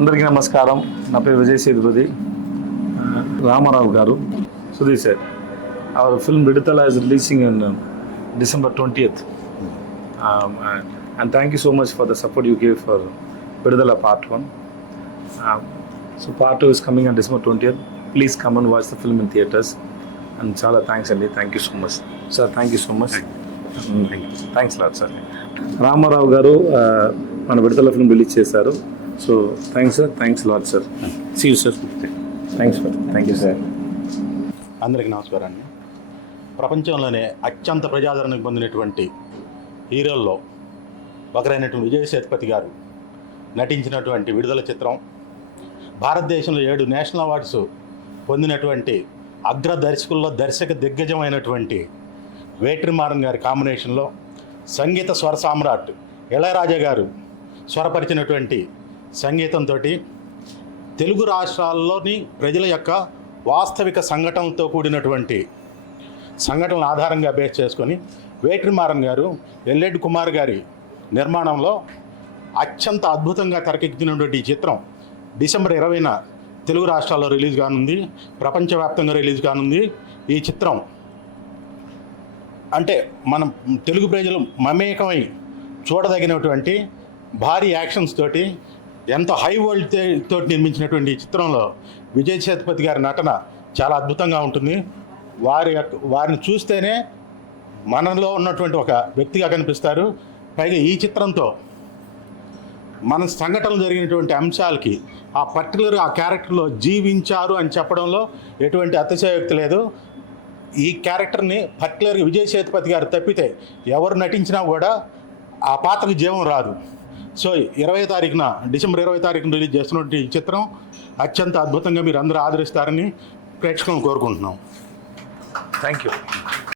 అందరికీ నమస్కారం. నా పేరు విజయ్ సేతుపతి. రామారావు గారు, Sudheer sir, our film Viduthala is releasing on December 20th. And thank you so much for the support you gave for Viduthala Part 1. So Part 2 is coming on December 20th. Please come and watch the film in theatres. And చాలా thanks అండి. Thank you so much sir. Thank you so much. Thanks lot sir. Ramarao గారు మన Vidudala film release చేశారు. So thanks sir. Thanks lot sir. See you sir. Thanks sir. Thank you sir. అందరికీ నమస్కారం అండి. ప్రపంచంలోనే అత్యంత ప్రజాదరణ పొందినటువంటి హీరోల్లో ఒకరైనటువంటి విజయ్ సేతుపతి గారు నటించినటువంటి విడుదల చిత్రం, భారతదేశంలో 7 నేషనల్ అవార్డ్స్ పొందినటువంటి అగ్ర దర్శకుల్లో దర్శక దిగ్గజమైనటువంటి వేట్రిమారన్ గారి కాంబినేషన్లో సంగీత స్వర సామ్రాట్ ఇళయరాజా గారు స్వరపరిచినటువంటి సంగీతంతో తెలుగు రాష్ట్రాల్లోని ప్రజల యొక్క వాస్తవిక సంఘటనలతో కూడినటువంటి సంఘటనల ఆధారంగా బేస్ చేసుకొని వేట్రిమారన్ గారు ఎల్ఎడ్ కుమార్ గారి నిర్మాణంలో అత్యంత అద్భుతంగా తెరకెక్కినటువంటి ఈ చిత్రం డిసెంబర్ 20న తెలుగు రాష్ట్రాల్లో రిలీజ్ కానుంది, ప్రపంచవ్యాప్తంగా రిలీజ్ కానుంది. ఈ చిత్రం అంటే మనం తెలుగు ప్రజలు మమేకమై చూడదగినటువంటి భారీ యాక్షన్స్ తోటి ఎంతో హై వరల్డ్ తోటి నిర్మించినటువంటి ఈ చిత్రంలో విజయ్ సేతుపతి గారి నటన చాలా అద్భుతంగా ఉంటుంది. వారిని చూస్తేనే మనలో ఉన్నటువంటి ఒక వ్యక్తిగా కనిపిస్తారు. పైగా ఈ చిత్రంతో మన సంఘటనలు జరిగినటువంటి అంశాలకి ఆ పర్టికులర్ ఆ క్యారెక్టర్లో జీవించారు అని చెప్పడంలో ఎటువంటి అతిశయోక్తి లేదు. ఈ క్యారెక్టర్ని పర్టికులర్గా విజయ్ సేతుపతి గారు తప్పితే ఎవరు నటించినా కూడా ఆ పాత్రకు జీవం రాదు. సో 20వ తారీఖున డిసెంబర్ 20వ తారీఖున రిలీజ్ చేస్తున్నటువంటి ఈ చిత్రం అత్యంత అద్భుతంగా మీరు అందరూ ఆదరిస్తారని ప్రేక్షకులను కోరుకుంటున్నాం. Thank you.